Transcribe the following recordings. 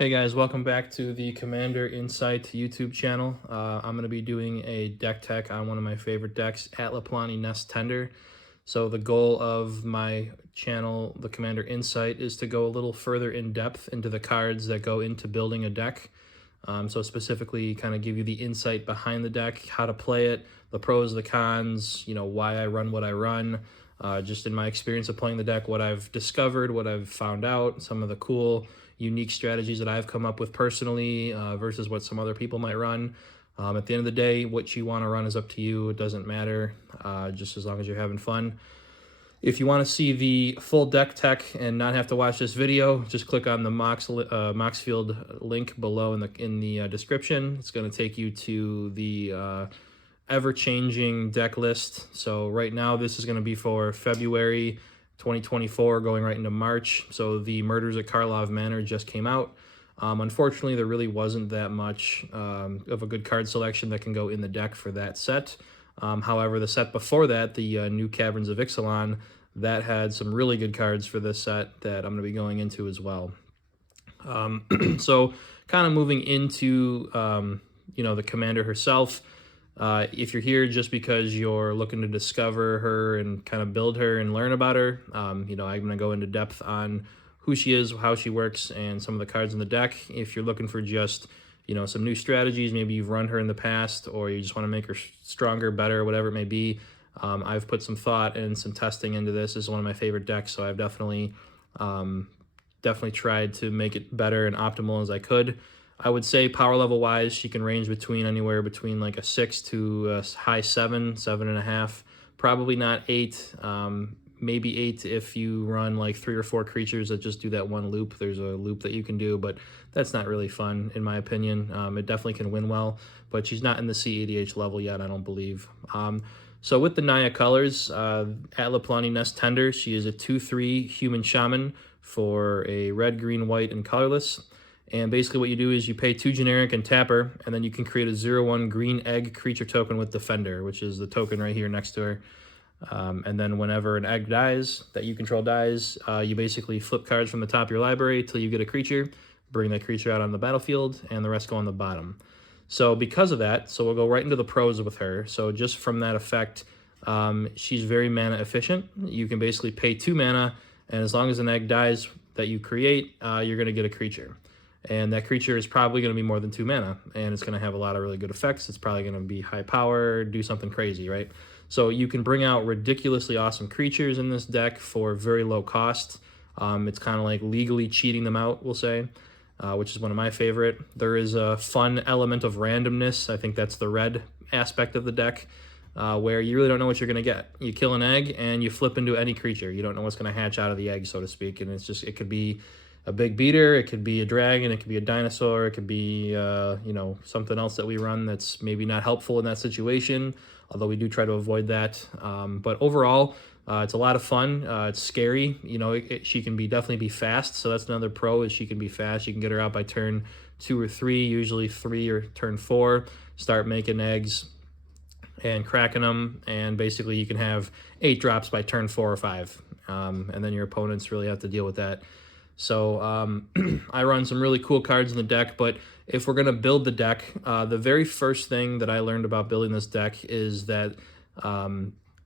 Hey guys, welcome back to the Commander Insight YouTube channel. I'm going to be doing a deck tech on one of my favorite decks, Atla Palani Nest Tender. So the goal of my channel, the Commander Insight, is to go a little further in depth into the cards that go into building a deck. So specifically kind of give you the insight behind the deck, how to play it, the pros, the cons, why I run what I run, just in my experience of playing the deck, what I've discovered, what I've found out, some of the cool unique strategies that I've come up with personally versus what some other people might run. At the end of the day, what you want to run is up to you. It doesn't matter, just as long as you're having fun. If you want to see the full deck tech and not have to watch this video, just click on the Moxfield link below in the description. It's going to take you to the ever-changing deck list. So right now, this is going to be for February 2024, going right into March. So the Murders at Karlov Manor just came out. Unfortunately, there really wasn't that much of a good card selection that can go in the deck for that set. However, the set before that, the New Caverns of Ixalan, that had some really good cards for this set that I'm going to be going into as well. So kind of moving into, the Commander herself. If you're here just because you're looking to discover her and kind of build her and learn about her, I'm going to go into depth on who she is, how she works, and some of the cards in the deck. If you're looking for just, some new strategies, maybe you've run her in the past or you just want to make her stronger, better, whatever it may be, I've put some thought and some testing into this. This is one of my favorite decks, so I've definitely tried to make it better and optimal as I could. I would say power level wise, she can range between anywhere between like a 6 to a high 7, 7.5. Probably not 8. Maybe 8 if you run like 3 or 4 creatures that just do that one loop. There's a loop that you can do, but that's not really fun in my opinion. It definitely can win well, but she's not in the CEDH level yet, I don't believe. So with the Naya colors, Atla Palani Nest Tender, she is a 2/3 human shaman for a red, green, white, and colorless. And basically what you do is you pay 2 generic and tap her, and then you can create a 0/1 green egg creature token with Defender, which is the token right here next to her. And then whenever an egg dies, that you control dies, you basically flip cards from the top of your library till you get a creature, bring that creature out on the battlefield, and the rest go on the bottom. So because of that, so we'll go right into the pros with her. So just from that effect, she's very mana efficient. You can basically pay 2 mana, and as long as an egg dies that you create, you're going to get a creature. And that creature is probably going to be more than 2 mana, and it's going to have a lot of really good effects. It's probably going to be high power, do something crazy, right? So you can bring out ridiculously awesome creatures in this deck for very low cost. It's kind of like legally cheating them out, we'll say, which is one of my favorite. There is a fun element of randomness. I think that's the red aspect of the deck, where you really don't know what you're going to get. You kill an egg, and you flip into any creature. You don't know what's going to hatch out of the egg, so to speak, and it could be a big beater, it could be a dragon, it could be a dinosaur, it could be, something else that we run that's maybe not helpful in that situation, although we do try to avoid that. But overall, it's a lot of fun. It's scary. She can definitely be fast, so that's another pro is she can be fast. You can get her out by turn 2 or 3, usually 3 or turn 4, start making eggs and cracking them, and basically you can have 8 drops by turn 4 or 5, and then your opponents really have to deal with that. So I run some really cool cards in the deck, but if we're going to build the deck, the very first thing that I learned about building this deck is that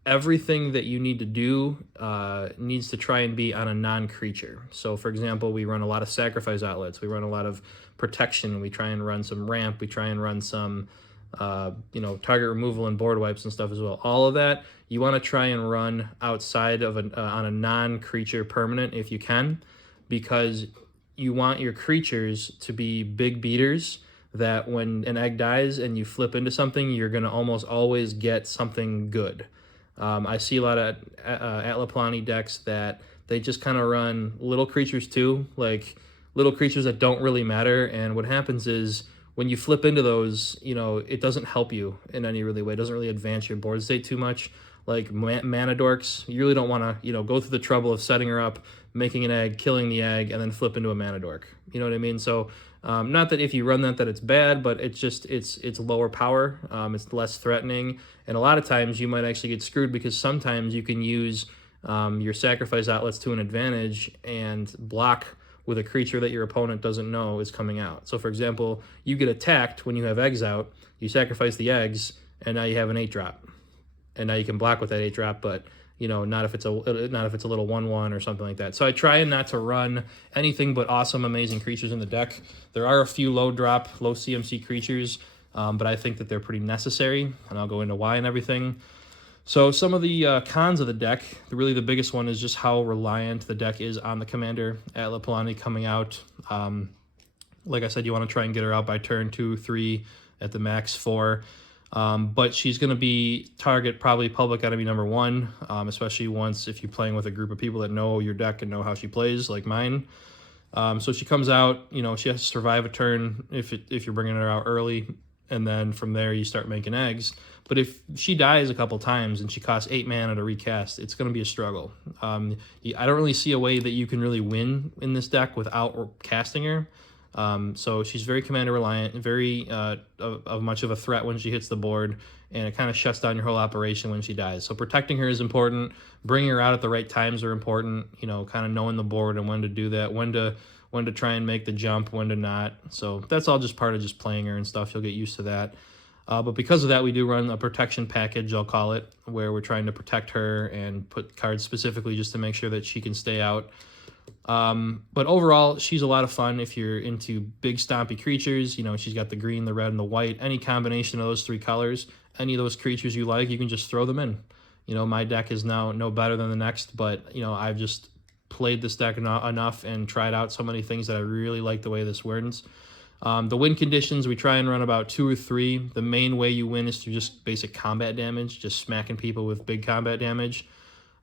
everything that you need to do needs to try and be on a non-creature. So for example, we run a lot of sacrifice outlets, we run a lot of protection, we try and run some ramp, we try and run some target removal and board wipes and stuff as well. All of that you want to try and run outside of on a non-creature permanent if you can, because you want your creatures to be big beaters that when an egg dies and you flip into something, you're going to almost always get something good. I see a lot of Atla Palani decks that they just kind of run little creatures too, like little creatures that don't really matter, and what happens is when you flip into those, it doesn't help you in any really way. It doesn't really advance your board state too much. Like mana dorks, you really don't want to, go through the trouble of setting her up, making an egg, killing the egg, and then flip into a mana dork. You know what I mean? So not that if you run that it's bad, but it's just it's lower power, it's less threatening, and a lot of times you might actually get screwed because sometimes you can use your sacrifice outlets to an advantage and block with a creature that your opponent doesn't know is coming out. So for example, you get attacked when you have eggs out, you sacrifice the eggs, and now you have an 8-drop. And now you can block with that 8-drop, but you know, not if it's a little 1/1 or something like that. So I try not to run anything but awesome, amazing creatures in the deck. There are a few low CMC creatures, but I think that they're pretty necessary, and I'll go into why and everything. So some of the cons of the deck, really the biggest one is just how reliant the deck is on the commander. Atla Palani coming out. Like I said, you want to try and get her out by turn 2, 3, at the max 4. But she's going to be target probably public enemy number 1, especially if you're playing with a group of people that know your deck and know how she plays, like mine. So she comes out, you know, she has to survive a turn if you're bringing her out early, and then from there you start making eggs. But if she dies a couple times and she costs 8 mana to recast, it's going to be a struggle. I don't really see a way that you can really win in this deck without casting her. So she's very commander reliant, very of much of a threat when she hits the board, and it kind of shuts down your whole operation when she dies. So protecting her is important. Bringing her out at the right times are important. You know, kind of knowing the board and when to do that, when to try and make the jump, when to not. So that's all just part of just playing her and stuff. You'll get used to that. But because of that, we do run a protection package, I'll call it, where we're trying to protect her and put cards specifically just to make sure that she can stay out. But overall, she's a lot of fun if you're into big stompy creatures. You know, she's got the green, the red, and the white. Any combination of those 3 colors, any of those creatures you like, you can just throw them in. You know, my deck is now no better than the next, but, you know, I've just played this deck enough and tried out so many things that I really like the way this wins. The win conditions, we try and run about 2 or 3. The main way you win is through just basic combat damage, just smacking people with big combat damage.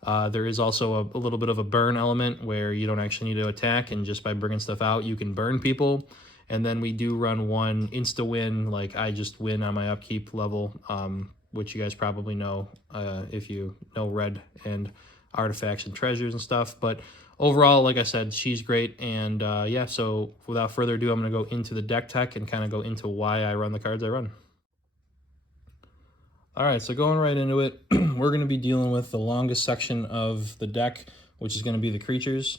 There is also a little bit of a burn element where you don't actually need to attack, and just by bringing stuff out, you can burn people. And then we do run 1 insta-win, like I just win on my upkeep level, which you guys probably know if you know red and artifacts and treasures and stuff. But overall, like I said, she's great. And yeah, so without further ado, I'm going to go into the deck tech and kind of go into why I run the cards I run. All right, so going right into it, we're going to be dealing with the longest section of the deck, which is going to be the creatures.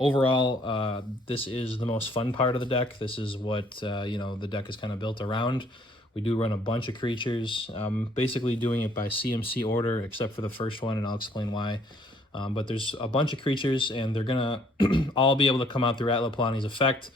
Overall, this is the most fun part of the deck. This is what you know, the deck is kind of built around. We do run a bunch of creatures, basically doing it by CMC order, except for the first one, and I'll explain why. But there's a bunch of creatures, and they're going to all be able to come out through Atla Palani's effect.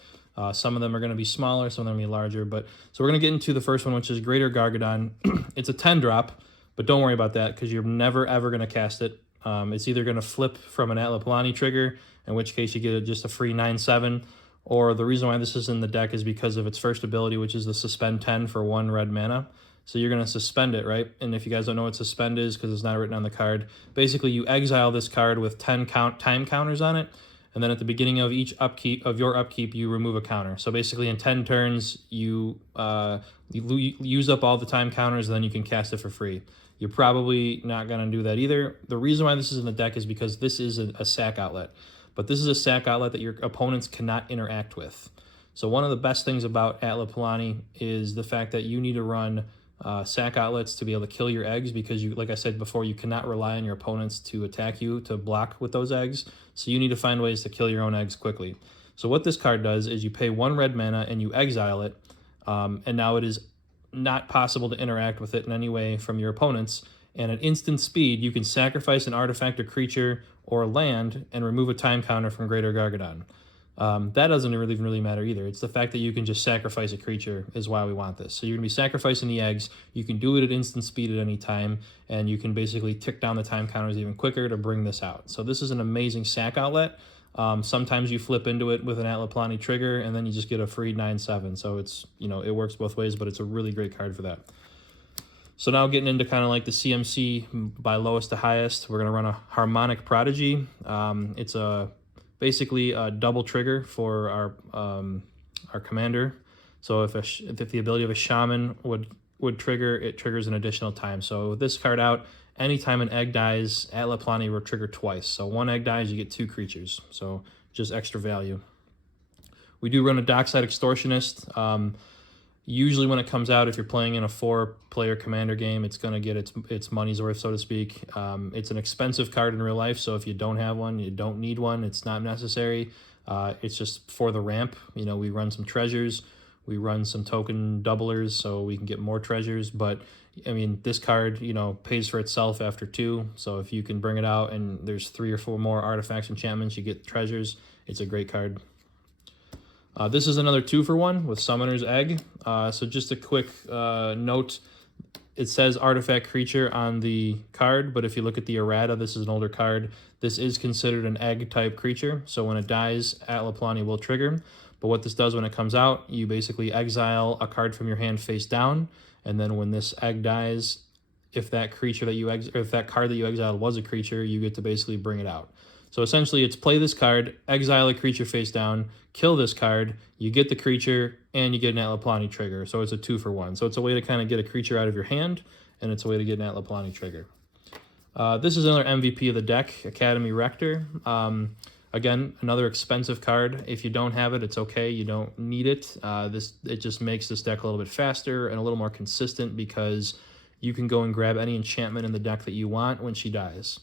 Some of them are going to be smaller, some of them are going to be larger. So we're going to get into the first one, which is Greater Gargadon. It's a 10-drop, but don't worry about that because you're never, ever going to cast it. It's either going to flip from an Atla Palani trigger, in which case you get just a free 9/7, or the reason why this is in the deck is because of its first ability, which is the Suspend 10 for 1 red mana. So you're going to suspend it, right? And if you guys don't know what suspend is, because it's not written on the card, basically you exile this card with 10 time counters on it, and then at the beginning of each your upkeep, you remove a counter. So basically in 10 turns, you use up all the time counters, and then you can cast it for free. You're probably not going to do that either. The reason why this is in the deck is because this is a sack outlet. But this is a sack outlet that your opponents cannot interact with. So one of the best things about Atla Palani is the fact that you need to run sack outlets to be able to kill your eggs, because you, like I said before, you cannot rely on your opponents to attack you, to block with those eggs. So you need to find ways to kill your own eggs quickly. So what this card does is you pay 1 red mana and you exile it, and now it is not possible to interact with it in any way from your opponents. And at instant speed, you can sacrifice an artifact or creature or land and remove a time counter from Greater Gargadon. That doesn't really matter either. It's the fact that you can just sacrifice a creature is why we want this. So you're going to be sacrificing the eggs. You can do it at instant speed at any time, and you can basically tick down the time counters even quicker to bring this out. So this is an amazing sack outlet. Sometimes you flip into it with an Atla Palani trigger, and then you just get a free 9/7. So it's, you know, it works both ways, but it's a really great card for that. So now getting into kind of like the CMC by lowest to highest, we're going to run a Harmonic Prodigy. It's basically a double trigger for our commander. So if the ability of a shaman would trigger, it triggers an additional time. So with this card out, anytime an egg dies, Atla Palani will trigger twice. So 1 egg dies, you get 2 creatures. So just extra value. We do run a Dockside Extortionist. Usually when it comes out, if you're playing in a 4-player commander game, it's going to get its money's worth, so to speak. It's an expensive card in real life, so if you don't have one, you don't need one. It's not necessary. It's just for the ramp. You know, we run some treasures. We run some token doublers so we can get more treasures. But, I mean, this card, you know, pays for itself after 2. So if you can bring it out and there's 3 or 4 more artifacts, enchantments, you get treasures. It's a great card. This is another 2-for-1 with Summoner's Egg. So just a quick note. It says artifact creature on the card, but if you look at the errata, this is an older card. This is considered an egg type creature. So when it dies, Atla Palani will trigger. But what this does when it comes out, you basically exile a card from your hand face down. And then when this egg dies, if that creature that you if that card that you exiled was a creature, you get to basically bring it out. So essentially it's play this card, exile a creature face down, kill this card, you get the creature, and you get an Atla Palani trigger. So it's a 2-for-1. So it's a way to kind of get a creature out of your hand, and it's a way to get an Atla Palani trigger. This is another MVP of the deck, Academy Rector. Again, another expensive card. If you don't have it, it's okay. You don't need it. It just makes this deck a little bit faster and a little more consistent because you can go and grab any enchantment in the deck that you want when she dies.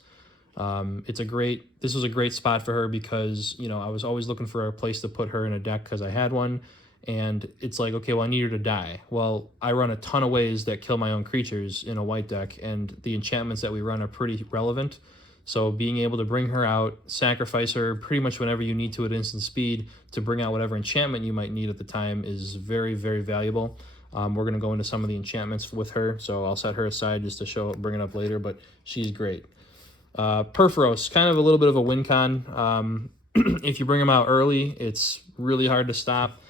This was a great spot for her because, you know, I was always looking for a place to put her in a deck because I had one, and it's like, okay, well, I need her to die. Well, I run a ton of ways that kill my own creatures in a white deck, and the enchantments that we run are pretty relevant. So being able to bring her out, sacrifice her pretty much whenever you need to at instant speed to bring out whatever enchantment you might need at the time is very, very valuable. We're going to go into some of the enchantments with her, so I'll set her aside just to bring it up later, but she's great. Perforos, kind of a little bit of a win con. If you bring them out early, it's really hard to stop.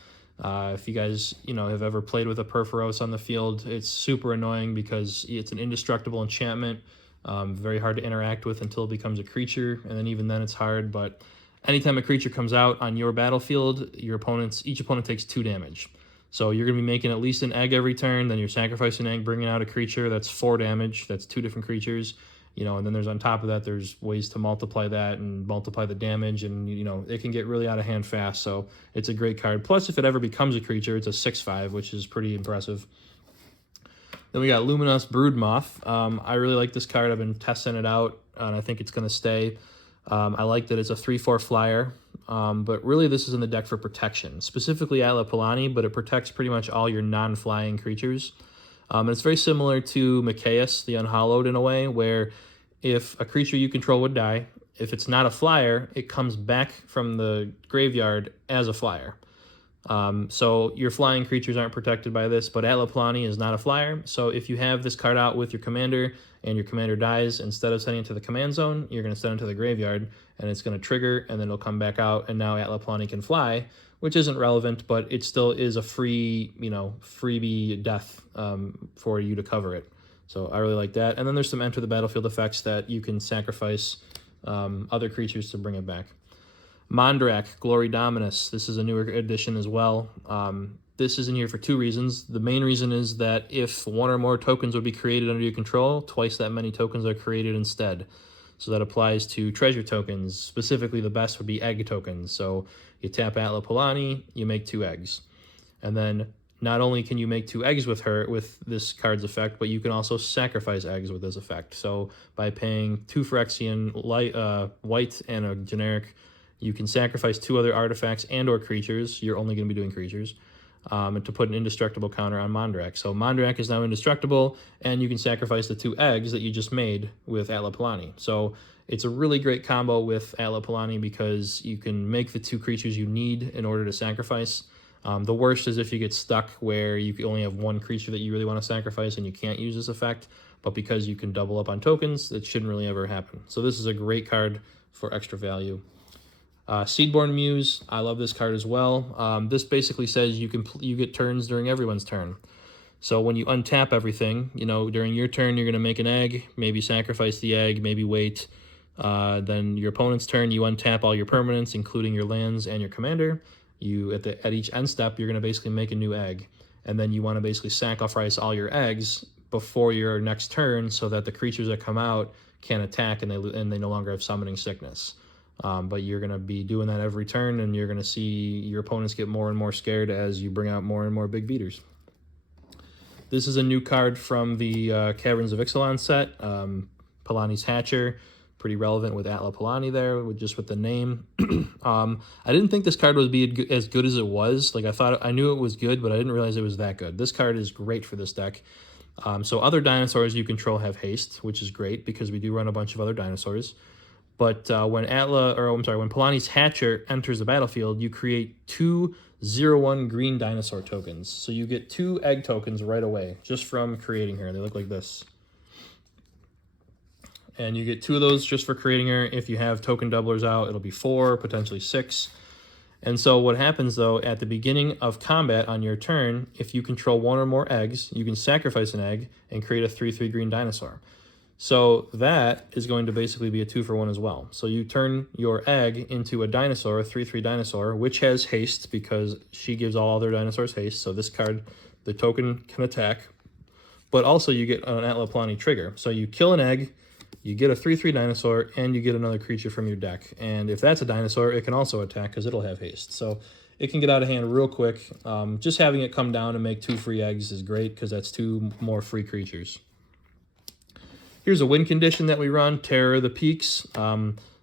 If you guys, you know, have ever played with a Perforos on the field, it's super annoying because it's an indestructible enchantment, very hard to interact with until it becomes a creature, and then even then it's hard. But anytime a creature comes out on your battlefield, each opponent takes 2 damage. So you're going to be making at least an egg every turn, then you're sacrificing an egg, bringing out a creature, that's 4 damage, that's 2 different creatures. You know, and then there's on top of that, there's ways to multiply that and multiply the damage, and, you know, it can get really out of hand fast. So it's a great card. Plus, if it ever becomes a creature, it's a 6/5, which is pretty impressive. Then we got Luminous Broodmoth. I really like this card. I've been testing it out, and I think it's going to stay. I like that it's a 3/4 flyer, but really this is in the deck for protection, specifically Atla Palani, but it protects pretty much all your non-flying creatures. And it's very similar to Mikaeus, the Unhallowed, in a way, where if a creature you control would die, if it's not a flyer, it comes back from the graveyard as a flyer. So your flying creatures aren't protected by this, but Atla Palani is not a flyer. So if you have this card out with your commander and your commander dies, instead of sending it to the command zone, you're going to send it to the graveyard, and it's going to trigger, and then it'll come back out, and now Atla Palani can fly, which isn't relevant, but it still is a free, you know, freebie death for you to cover it. So I really like that. And then there's some enter the battlefield effects that you can sacrifice other creatures to bring it back. Mondrak, Glory Dominus. This is a newer edition as well. This is in here for 2 reasons. The main reason is that if 1 or more tokens would be created under your control, twice that many tokens are created instead. So that applies to treasure tokens. Specifically, the best would be egg tokens. So you tap Atla Palani, you make 2 eggs. And then not only can you make 2 eggs with this card's effect, but you can also sacrifice eggs with this effect. So by paying 2 Phyrexian white and a generic, you can sacrifice 2 other artifacts and or creatures. You're only going to be doing creatures. And to put an indestructible counter on Mondrak. So Mondrak is now indestructible, and you can sacrifice the 2 eggs that you just made with Atla Palani. So it's a really great combo with Atla Palani because you can make the 2 creatures you need in order to sacrifice. The worst is if you get stuck where you only have 1 creature that you really want to sacrifice and you can't use this effect, but because you can double up on tokens, it shouldn't really ever happen. So this is a great card for extra value. Seedborn Muse, I love this card as well. This basically says you get turns during everyone's turn. So when you untap everything, you know, during your turn, you're going to make an egg, maybe sacrifice the egg, maybe wait. Then your opponent's turn, you untap all your permanents, including your lands and your commander. At each end step, you're going to basically make a new egg. And then you want to basically sacrifice all your eggs before your next turn so that the creatures that come out can attack and they no longer have summoning sickness. But you're going to be doing that every turn, and you're going to see your opponents get more and more scared as you bring out more and more big beaters. This is a new card from the Caverns of Ixalan set. Palani's Hatcher, pretty relevant with Atla Palani there, with the name. I didn't think this card would be as good as it was. Like I knew it was good, but I didn't realize it was that good. This card is great for this deck. So other dinosaurs you control have haste, which is great because we do run a bunch of other dinosaurs. But when Palani's Hatcher enters the battlefield, you create 2 0/1 green dinosaur tokens. So you get 2 egg tokens right away just from creating her. They look like this. And you get 2 of those just for creating her. If you have token doublers out, it'll be 4, potentially 6. And so what happens, though, at the beginning of combat on your turn, if you control 1 or more eggs, you can sacrifice an egg and create a 3/3 green dinosaur. So that is going to basically be a 2-for-1 as well. So you turn your egg into a dinosaur, a 3/3 dinosaur, which has haste because she gives all other dinosaurs haste. So this card, the token can attack. But also you get an Atla Palani trigger. So you kill an egg, you get a 3/3 dinosaur, and you get another creature from your deck. And if that's a dinosaur, it can also attack because it'll have haste. So it can get out of hand real quick. Just having it come down and make 2 free eggs is great because that's 2 more free creatures. Here's a win condition that we run, Terror of the Peaks.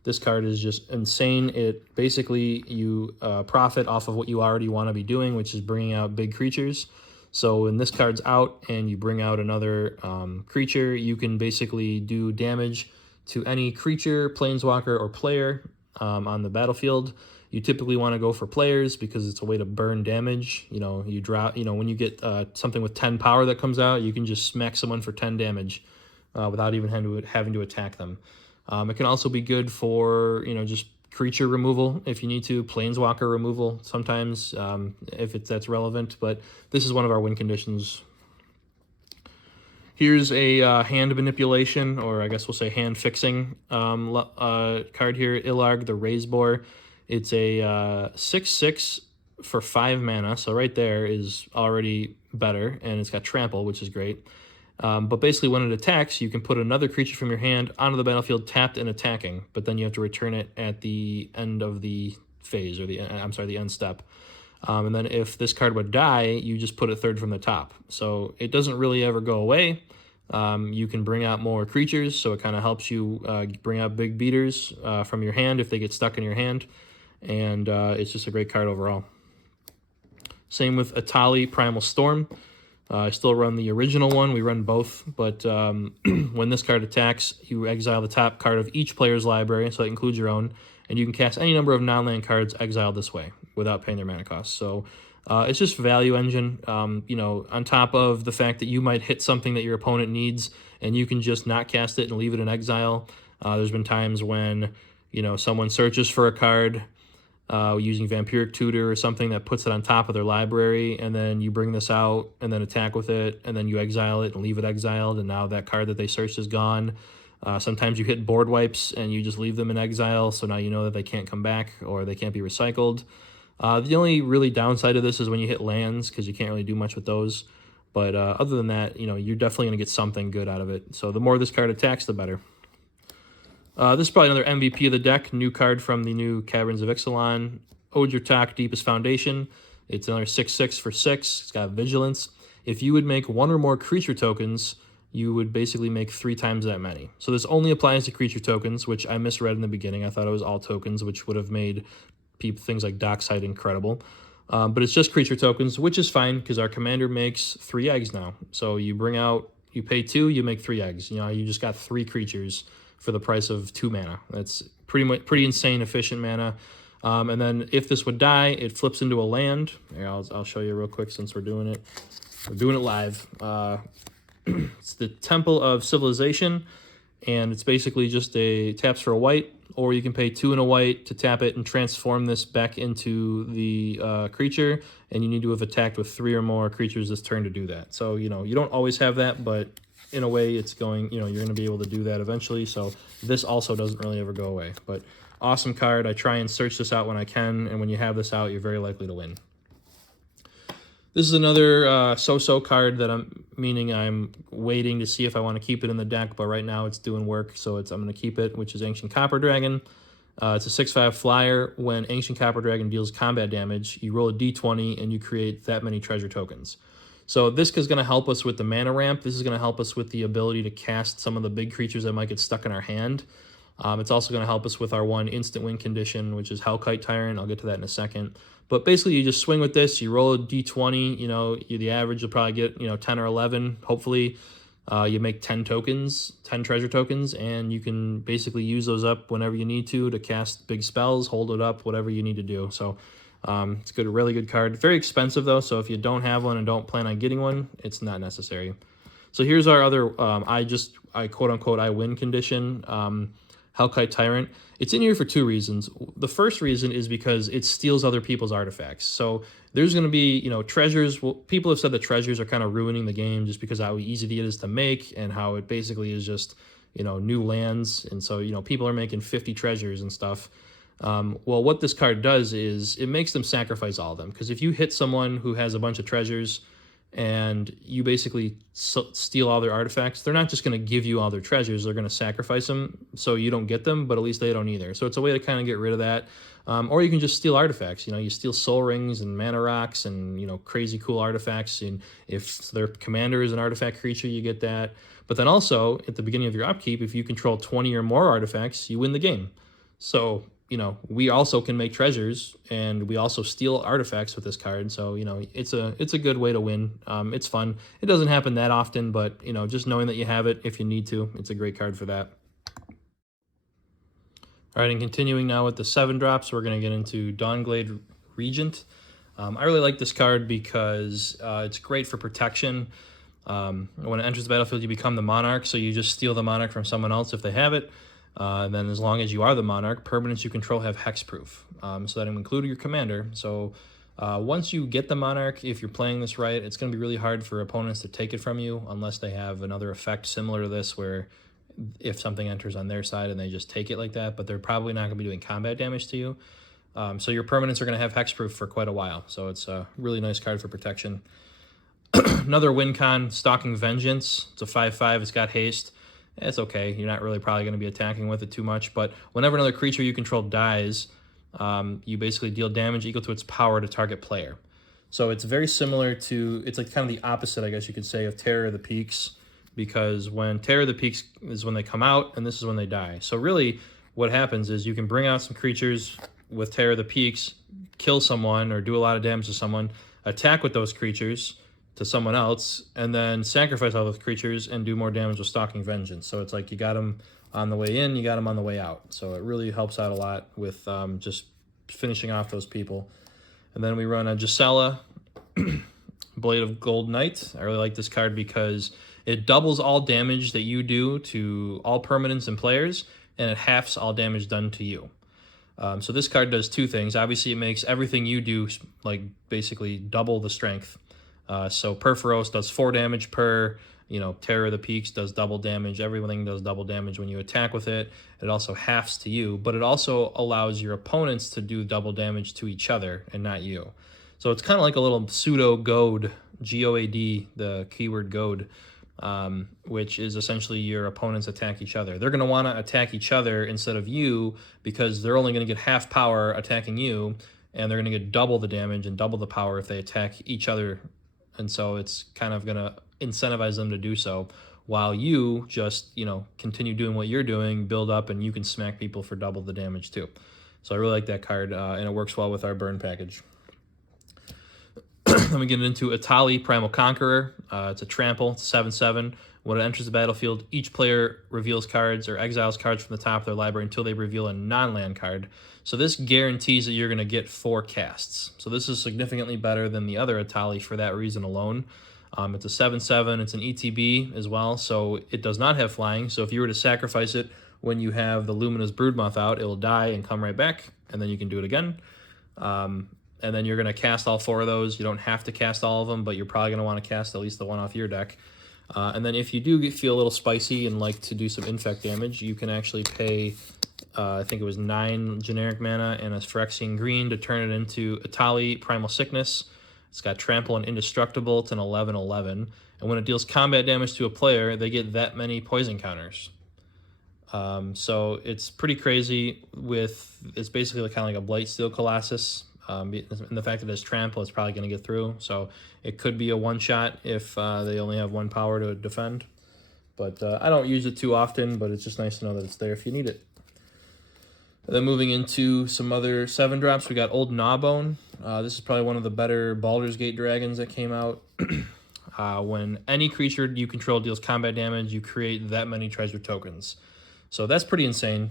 This card is just insane. It basically, you profit off of what you already want to be doing, which is bringing out big creatures. So when this card's out and you bring out another creature, you can basically do damage to any creature, planeswalker, or player on the battlefield. You typically want to go for players because it's a way to burn damage. You drop, when you get something with 10 power that comes out, you can just smack someone for 10 damage without even having to attack them. It can also be good for, just creature removal if you need to, planeswalker removal sometimes if that's relevant, but this is one of our win conditions. Here's a hand manipulation, or I guess we'll say hand fixing card here, Ilarg the Razeboar. It's a 6/6 for 5 mana, so right there is already better, and it's got trample, which is great. But basically when it attacks, you can put another creature from your hand onto the battlefield tapped and attacking, but then you have to return it at the end of the phase, or the end step. And then if this card would die, you just put it 3rd from the top. So it doesn't really ever go away. You can bring out more creatures, so it kind of helps you bring out big beaters from your hand if they get stuck in your hand. And it's just a great card overall. Same with Atali Primal Storm. I still run the original one. We run both, but when this card attacks, you exile the top card of each player's library, so that includes your own, and you can cast any number of non-land cards exiled this way without paying their mana cost. So it's just value engine, on top of the fact that you might hit something that your opponent needs, and you can just not cast it and leave it in exile. There's been times when, someone searches for a card, using Vampiric Tutor or something that puts it on top of their library, and then you bring this out and then attack with it, and then you exile it and leave it exiled, and now that card that they searched is gone. Sometimes you hit board wipes and you just leave them in exile, so now you know that they can't come back or they can't be recycled. The only really downside of this is when you hit lands, because you can't really do much with those. But other than that, you're definitely going to get something good out of it. So the more this card attacks, the better. This is probably another MVP of the deck. New card from the new Caverns of Ixalan. Ojurtak, Deepest Foundation. It's another 6/6 for 6. It's got Vigilance. If you would make 1 or more creature tokens, you would basically make 3 times that many. So this only applies to creature tokens, which I misread in the beginning. I thought it was all tokens, which would have made things like Dockside incredible. But it's just creature tokens, which is fine because our commander makes 3 eggs now. So you pay 2, you make 3 eggs. You just got 3 creatures for the price of 2 mana. That's pretty insane efficient mana. And then if this would die, it flips into a land. Here, I'll show you real quick since we're doing it. We're doing it live. It's the Temple of Civilization, and it's basically just taps for a white, or you can pay 2 and a white to tap it and transform this back into the creature, and you need to have attacked with 3 or more creatures this turn to do that. So, you don't always have that, but in a way it's going, you're going to be able to do that eventually. So this also doesn't really ever go away. But awesome card. I try and search this out when I can, and when you have this out, you're very likely to win. This is another so-so card that I'm waiting to see if I want to keep it in the deck, but right now it's doing work, so I'm going to keep it, which is Ancient Copper Dragon. It's a 6/5 flyer. When Ancient Copper Dragon deals combat damage, you roll a d20 and you create that many treasure tokens. So this is going to help us with the mana ramp. This is going to help us with the ability to cast some of the big creatures that might get stuck in our hand. It's also going to help us with our one instant win condition, which is Hellkite Tyrant. I'll get to that in a second. But basically, you just swing with this. You roll a d20. You know, the average you'll probably get 10 or 11. Hopefully, you make 10 tokens, 10 treasure tokens, and you can basically use those up whenever you need to cast big spells, hold it up, whatever you need to do. So it's good, a really good card. Very expensive though, so if you don't have one and don't plan on getting one, it's not necessary. So here's our other I quote unquote I win condition. Hellkite Tyrant. It's in here for two reasons. The first reason is because it steals other people's artifacts. So there's going to be, treasures. Well, people have said that treasures are kind of ruining the game just because how easy it is to make and how it basically is just, new lands. And so, people are making 50 treasures and stuff. Well, what this card does is it makes them sacrifice all of them. Because if you hit someone who has a bunch of treasures and you basically steal all their artifacts, they're not just going to give you all their treasures. They're going to sacrifice them so you don't get them, but at least they don't either. So it's a way to kind of get rid of that. Or you can just steal artifacts. You steal soul rings and mana rocks and, crazy cool artifacts. And if their commander is an artifact creature, you get that. But then also, at the beginning of your upkeep, if you control 20 or more artifacts, you win the game. So we also can make treasures, and we also steal artifacts with this card. So, it's a good way to win. It's fun. It doesn't happen that often, but, just knowing that you have it if you need to, it's a great card for that. All right, and continuing now with the 7-drops, we're going to get into Dawnglade Regent. I really like this card because it's great for protection. When it enters the battlefield, you become the Monarch, so you just steal the Monarch from someone else if they have it. Then as long as you are the Monarch, permanents you control have hexproof. So that will include your commander. So once you get the Monarch, if you're playing this right, it's going to be really hard for opponents to take it from you unless they have another effect similar to this where if something enters on their side and they just take it like that, but they're probably not going to be doing combat damage to you. So your permanents are going to have hexproof for quite a while. So it's a really nice card for protection. Another win con, Stalking Vengeance. It's a 5/5. It's got haste. It's okay. You're not really probably going to be attacking with it too much. But whenever another creature you control dies, you basically deal damage equal to its power to target player. So it's very similar to, it's like kind of the opposite, I guess you could say, of Terror of the Peaks. Because when Terror of the Peaks is when they come out, and this is when they die. So really, what happens is you can bring out some creatures with Terror of the Peaks, kill someone, or do a lot of damage to someone, attack with those creatures to someone else, and then sacrifice all those creatures and do more damage with Stalking Vengeance. So it's like you got them on the way in, you got them on the way out. So it really helps out a lot with just finishing off those people. And then we run a Gisela, Blade of Gold Knight. I really like this card because it doubles all damage that you do to all permanents and players, and it halves all damage done to you. So this card does two things. Obviously, it makes everything you do like basically double the strength. So Perforos does 4 damage per, Terror of the Peaks does double damage. Everything does double damage when you attack with it. It also halves to you, but it also allows your opponents to do double damage to each other and not you. So it's kind of like a little pseudo goad, G-O-A-D, the keyword goad, which is essentially your opponents attack each other. They're going to want to attack each other instead of you because they're only going to get half power attacking you, and they're going to get double the damage and double the power if they attack each other. And so it's kind of going to incentivize them to do so while you just, continue doing what you're doing, build up, and you can smack people for double the damage too. So I really like that card, and it works well with our burn package. Then we get into Atali, Primal Conqueror. It's a trample, it's 7/7. When it enters the battlefield, each player reveals cards or exiles cards from the top of their library until they reveal a non-land card. So this guarantees that you're going to get 4 casts. So this is significantly better than the other Atali for that reason alone. It's a 7/7. It's an ETB as well, so it does not have flying. So if you were to sacrifice it when you have the Luminous Broodmoth out, it will die and come right back, and then you can do it again. And then you're going to cast all 4 of those. You don't have to cast all of them, but you're probably going to want to cast at least the one off your deck. And then if you do feel a little spicy and like to do some infect damage, you can actually pay, I think it was 9 generic mana and a Phyrexian green to turn it into Atali, Primal Sickness. It's got Trample and Indestructible. It's an 11/11. And when it deals combat damage to a player, they get that many poison counters. So it's pretty crazy it's basically kind of like a Blightsteel Colossus. And the fact that it's trample, it's probably going to get through. So it could be a one-shot if they only have 1 power to defend. But I don't use it too often, but it's just nice to know that it's there if you need it. And then moving into some other 7-drops, we got Old Gnawbone. This is probably one of the better Baldur's Gate dragons that came out. When any creature you control deals combat damage, you create that many treasure tokens. So that's pretty insane,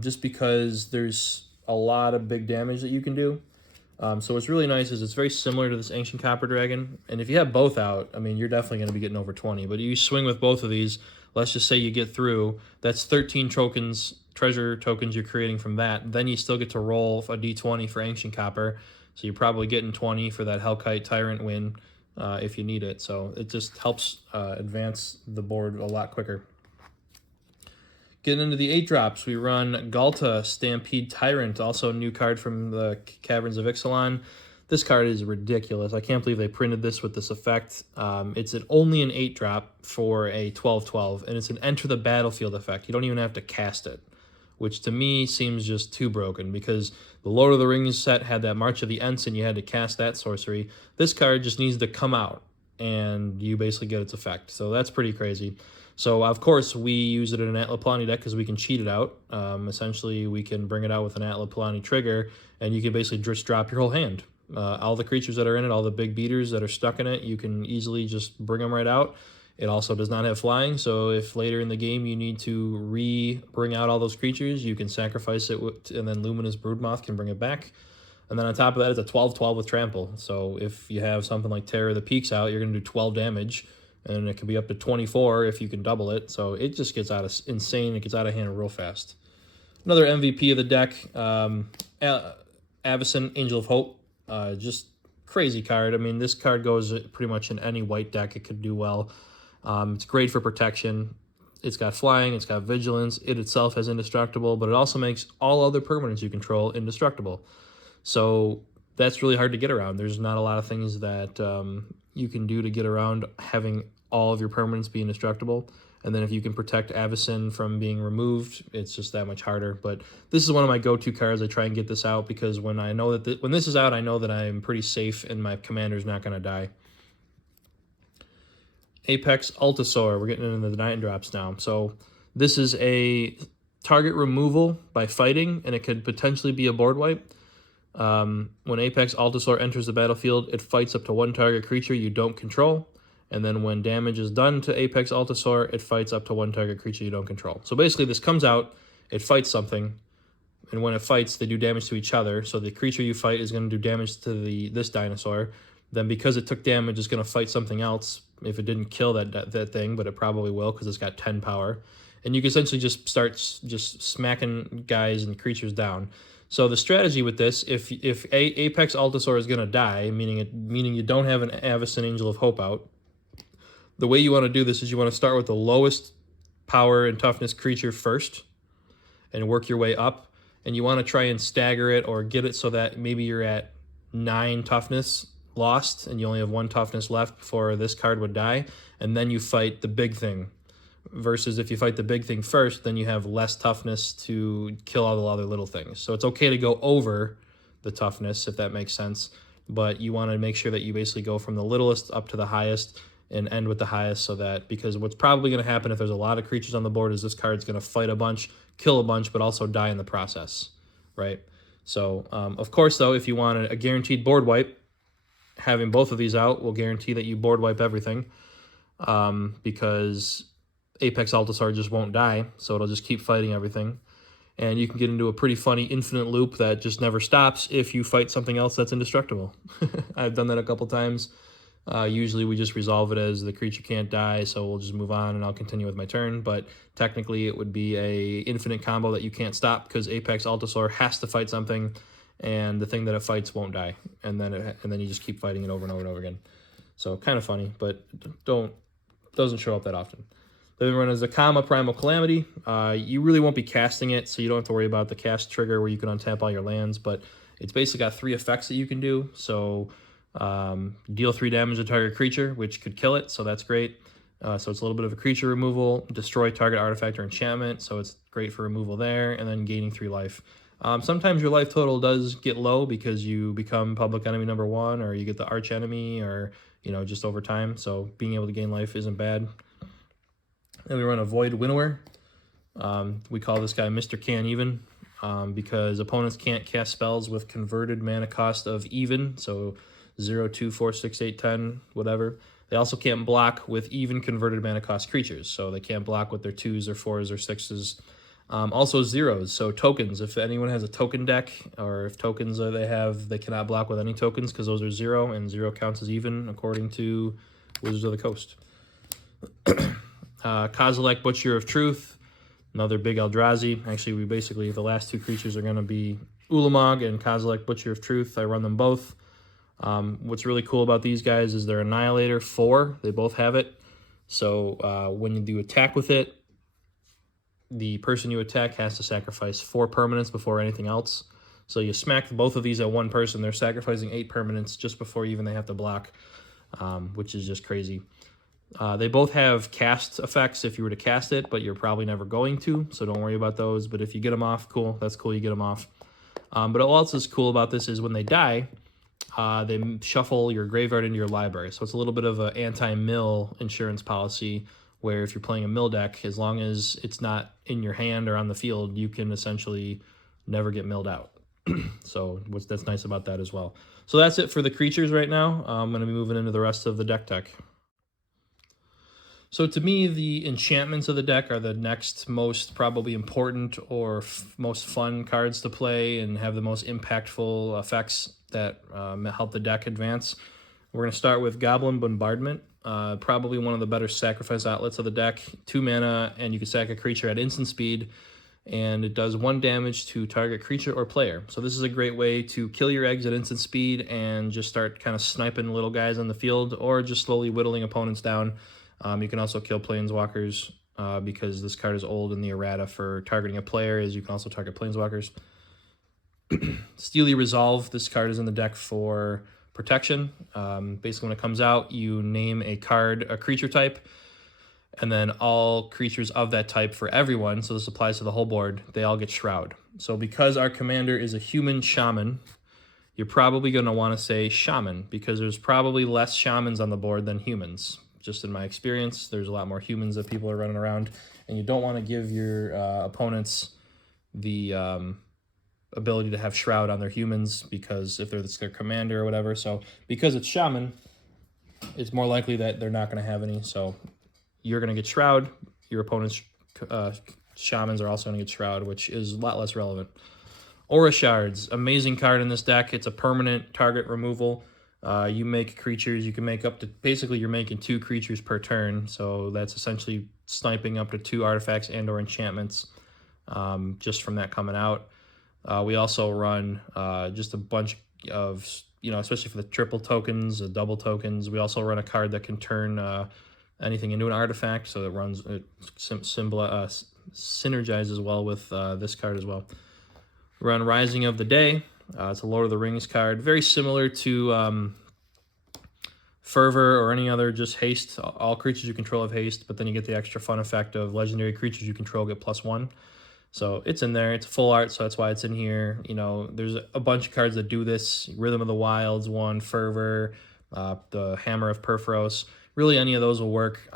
just because there's a lot of big damage that you can do. So what's really nice is it's very similar to this Ancient Copper Dragon. And if you have both out, I mean, you're definitely going to be getting over 20. But you swing with both of these, let's just say you get through, that's 13 tokens, treasure tokens you're creating from that. Then you still get to roll a d20 for Ancient Copper. So you're probably getting 20 for that Hellkite Tyrant win if you need it. So it just helps advance the board a lot quicker. Getting into the 8-drops, we run Galta Stampede Tyrant, also a new card from the Caverns of Ixalan. This card is ridiculous. I can't believe they printed this with this effect. It's only an 8-drop for a 12/12, and it's an enter the battlefield effect. You don't even have to cast it, which to me seems just too broken, because the Lord of the Rings set had that March of the Ensign, you had to cast that sorcery. This card just needs to come out, and you basically get its effect. So that's pretty crazy. So, of course, we use it in an Atla Palani deck because we can cheat it out. Essentially, we can bring it out with an Atla Palani trigger, and you can basically just drop your whole hand. All the creatures that are in it, all the big beaters that are stuck in it, you can easily just bring them right out. It also does not have flying, so if later in the game you need to bring out all those creatures, you can sacrifice it, and then Luminous Broodmoth can bring it back. And then on top of that, it's a 12/12 with Trample. So if you have something like Terror of the Peaks out, you're going to do 12 damage. And it can be up to 24 if you can double it. So it just gets insane. It gets out of hand real fast. Another MVP of the deck, Avacyn, Angel of Hope. Just crazy card. I mean, this card goes pretty much in any white deck. It could do well. It's great for protection. It's got flying. It's got vigilance. It itself has indestructible, but it also makes all other permanents you control indestructible. So that's really hard to get around. There's not a lot of things that you can do to get around having all of your permanents be indestructible. And then if you can protect Avacyn from being removed, it's just that much harder. But this is one of my go-to cards. I try and get this out because when I know that when this is out, I know that I'm pretty safe and my commander's not going to die. Apex Altasaur. We're getting into the 9-drops now. So this is a target removal by fighting, and it could potentially be a board wipe. When Apex Altasaur enters the battlefield, it fights up to 1 target creature you don't control. And then when damage is done to Apex Altasaur, it fights up to 1 target creature you don't control. So basically this comes out, it fights something, and when it fights, they do damage to each other. So the creature you fight is going to do damage to this dinosaur. Then because it took damage, it's going to fight something else if it didn't kill that thing, but it probably will because it's got 10 power. And you can essentially just start just smacking guys and creatures down. So the strategy with this, if Apex Altasaur is going to die, meaning you don't have an Avacyn Angel of Hope out, the way you want to do this is you want to start with the lowest power and toughness creature first and work your way up. And you want to try and stagger it or get it so that maybe you're at 9 toughness lost and you only have 1 toughness left before this card would die. And then you fight the big thing. Versus if you fight the big thing first, then you have less toughness to kill all the other little things. So it's okay to go over the toughness, if that makes sense. But you want to make sure that you basically go from the littlest up to the highest and end with the highest, so that, because what's probably going to happen if there's a lot of creatures on the board is this card's going to fight a bunch, kill a bunch, but also die in the process, right? So, of course, though, if you want a guaranteed board wipe, having both of these out will guarantee that you board wipe everything, because Apex Altasaur just won't die, so it'll just keep fighting everything. And you can get into a pretty funny infinite loop that just never stops if you fight something else that's indestructible. I've done that a couple times. Usually we just resolve it as the creature can't die, so we'll just move on and I'll continue with my turn. But technically it would be a infinite combo that you can't stop because Apex Altasaur has to fight something, and the thing that it fights won't die. And then you just keep fighting it over and over and over again. So kind of funny, but doesn't show up that often. Then we run as a Kama Primal Calamity. You really won't be casting it, so you don't have to worry about the cast trigger where you can untap all your lands, but it's basically got 3 effects that you can do. So deal 3 damage to target creature, which could kill it, so that's great. So it's a little bit of a creature removal. Destroy target artifact or enchantment, so it's great for removal there, and then gaining 3 life. Sometimes your life total does get low because you become public enemy number 1, or you get the arch enemy, or just over time. So being able to gain life isn't bad. Then we run a Void Winnower. We call this guy Mr. Can't Even, because opponents can't cast spells with converted mana cost of even, so 0, 2, 4, 6, 8, 10, whatever. They also can't block with even converted mana cost creatures, so they can't block with their 2s or 4s or 6s. Also zeros, so tokens. If anyone has a token deck, or if tokens they cannot block with any tokens, because those are 0, and 0 counts as even according to Wizards of the Coast. Kozilek, Butcher of Truth, another big Eldrazi. Actually, the last 2 creatures are going to be Ulamog and Kozilek, Butcher of Truth. I run them both. What's really cool about these guys is they're Annihilator 4. They both have it. So when you do attack with it, the person you attack has to sacrifice 4 permanents before anything else. So you smack both of these at one person, they're sacrificing 8 permanents just before even they have to block, which is just crazy. They both have cast effects if you were to cast it, but you're probably never going to, so don't worry about those. But if you get them off, cool. That's cool, you get them off. But what else is cool about this is when they die, they shuffle your graveyard into your library. So it's a little bit of an anti-mill insurance policy, where if you're playing a mill deck, as long as it's not in your hand or on the field, you can essentially never get milled out. So that's nice about that as well. So that's it for the creatures right now. I'm going to be moving into the rest of the deck. So to me, the enchantments of the deck are the next most probably important or most fun cards to play and have the most impactful effects that help the deck advance. We're going to start with Goblin Bombardment, probably one of the better sacrifice outlets of the deck. 2 mana, and you can sack a creature at instant speed, and it does 1 damage to target creature or player. So this is a great way to kill your eggs at instant speed and just start kind of sniping little guys on the field, or just slowly whittling opponents down. You can also kill Planeswalkers because this card is old in the errata for targeting a player, as you can also target Planeswalkers. Steely Resolve, this card is in the deck for protection. Basically, when it comes out, you name a creature type, and then all creatures of that type for everyone, so this applies to the whole board, they all get Shroud. So because our commander is a human shaman, you're probably going to want to say Shaman, because there's probably less shamans on the board than humans. Just in my experience, there's a lot more humans that people are running around, and you don't want to give your opponents the ability to have Shroud on their humans, because if they're their commander or whatever. So because it's Shaman, it's more likely that they're not going to have any. So you're going to get Shroud. Your opponent's Shamans are also going to get Shroud, which is a lot less relevant. Aura Shards, amazing card in this deck. It's a permanent target removal. You make creatures, you can make up to, basically you're making 2 creatures per turn, so that's essentially sniping up to 2 artifacts and or enchantments just from that coming out. We also run just a bunch of, especially for the triple tokens, the double tokens, we also run a card that can turn anything into an artifact, so it synergizes well with this card as well. We run Rising of the Day. It's a Lord of the Rings card, very similar to Fervor or any other just haste. All creatures you control have haste, but then you get the extra fun effect of legendary creatures you control get +1. So it's in there. It's full art, so that's why it's in here. There's a bunch of cards that do this. Rhythm of the Wilds one, Fervor, the Hammer of Perforos. Really, any of those will work.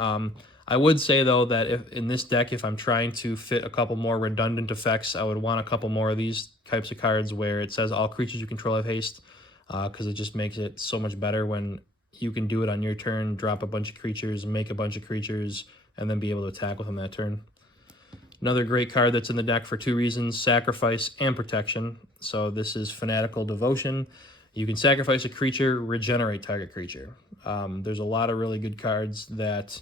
I would say, though, that if in this deck, if I'm trying to fit a couple more redundant effects, I would want a couple more of these types of cards where it says all creatures you control have haste, because it just makes it so much better when you can do it on your turn, drop a bunch of creatures, make a bunch of creatures, and then be able to attack with them that turn. Another great card that's in the deck for 2 reasons, sacrifice and protection. So this is Fanatical Devotion. You can sacrifice a creature, regenerate target creature. There's a lot of really good cards that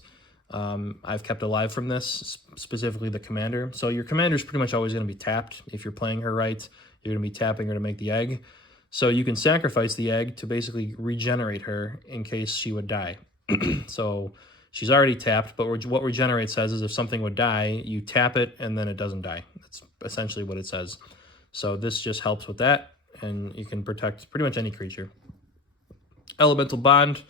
I've kept alive from this, specifically the commander. So your commander is pretty much always going to be tapped. If you're playing her right, you're going to be tapping her to make the egg. So you can sacrifice the egg to basically regenerate her in case she would die. So she's already tapped, but what regenerate says is if something would die, you tap it and then it doesn't die. That's essentially what it says. So this just helps with that, and you can protect pretty much any creature. Elemental Bond.